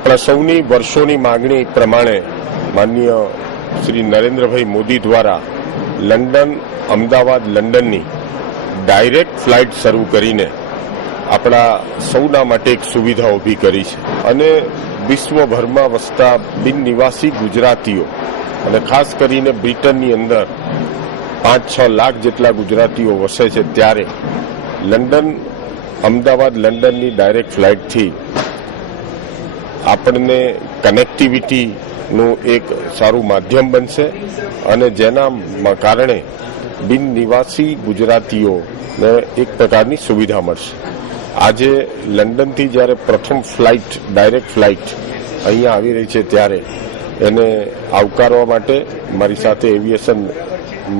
આપણા સૌની વર્ષોની માગણી પ્રમાણે માનનીય શ્રી નરેન્દ્રભાઈ મોદી દ્વારા લંડન, અમદાવાદ, લંડનની ડાયરેક્ટ ફ્લાઇટ શરૂ કરીને આપણા સૌના માટે એક સુવિધા ઊભી કરી છે અને વિશ્વભરમાં વસતા બિનનિવાસી ગુજરાતીઓ અને ખાસ કરીને બ્રિટનની અંદર 5-6 લાખ જેટલા ગુજરાતીઓ વસે છે, ત્યારે લંડન, અમદાવાદ, લંડનની ડાયરેક્ટ ફ્લાઇટથી આપણને કનેક્ટિવિટીનું એક સારું માધ્યમ બનશે અને જેના કારણે બિનનિવાસી ગુજરાતીઓને એક પ્રકારની સુવિધા મળશે. આજે લંડનથી જ્યારે પ્રથમ ફ્લાઇટ, ડાયરેક્ટ ફ્લાઇટ અહીંયા આવી રહી છે, ત્યારે એને આવકારવા માટે મારી સાથે એવિએશન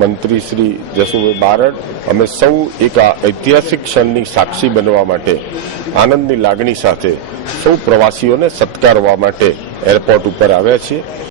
મંત્રી શ્રી જસુભાઈ બારડ, અમે સૌ એક ઐતિહાસિક ક્ષણની સાક્ષી બનવા માટે આનંદની લાગણી સાથે સૌ પ્રવાસીઓને સત્કારવા માટે એરપોર્ટ ઉપર આવ્યા છીએ.